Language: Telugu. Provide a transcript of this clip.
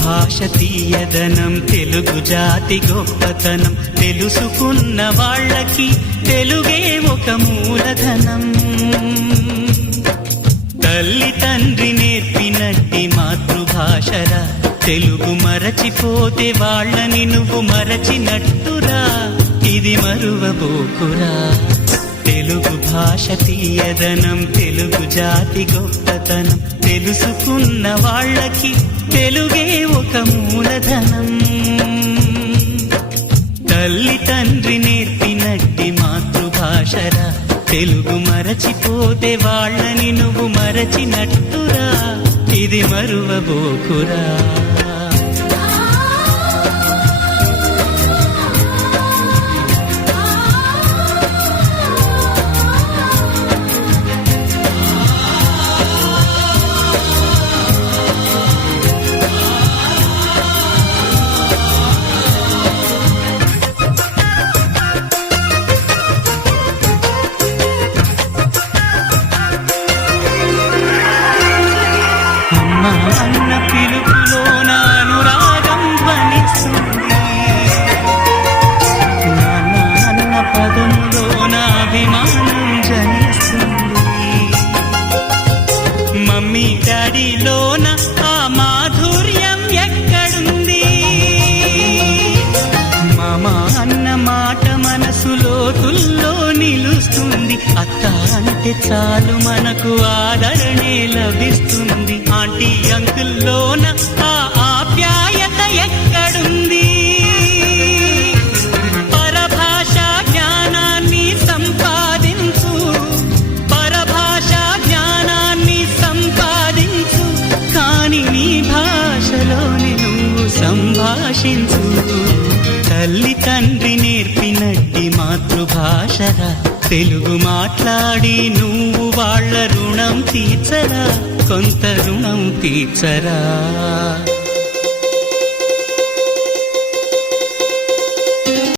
భాష తీయదనం, తెలుగు జాతి గొప్పతనం, తెలుసుకున్న వాళ్ళకి తెలుగే ఒక మూలధనం. తల్లి తండ్రి నేర్పినట్టి మాతృభాషరా, తెలుగు మరచిపోతే వాళ్ళని నువ్వు మరచినట్టురా, ఇది మరువబోకురా. తెలుగు భాష తీయదనం, తెలుగు జాతి గొప్పతనం, తెలుసుకున్న వాళ్ళకి తెలుగే ఒక మూలధనం. తల్లి తండ్రి నేర్పినట్టి మాతృభాషరా, తెలుగు మరచిపోతే వాళ్ళని నువ్వు మరచినట్టురా, ఇది మరువబోకురా. అన్న పిలుపులోన అనురాగం ధ్వనిస్తుంది, నాన్న అన్న పదములోన అభిమానం జనిస్తుంది. మమ్మీ డాడీలోన ఆ మాధుర్యం ఎక్కడుంది? మామ అన్న మాట మనసులో తుల్లో నిలుస్తుంది. అత్త అంటే చాలు మనకు ఆదరణే లభిస్తుంది. ఆంటీ అంకుల్లోన ఆ ఆప్యాయత ఎక్కడుంది? పరభాషా జ్ఞానాన్ని సంపాదించు, పరభాషా జ్ఞానాన్ని సంపాదించు, కాని నీ భాషలోని నువ్వు సంభాషించు. తల్లి తండ్రి నేర్పినట్టి మాతృభాషరా, తెలుగు మాట్లాడి నువ్వు వాళ్ళ రుణం తీర్చరా, కొంత రుణం తీర్చరా.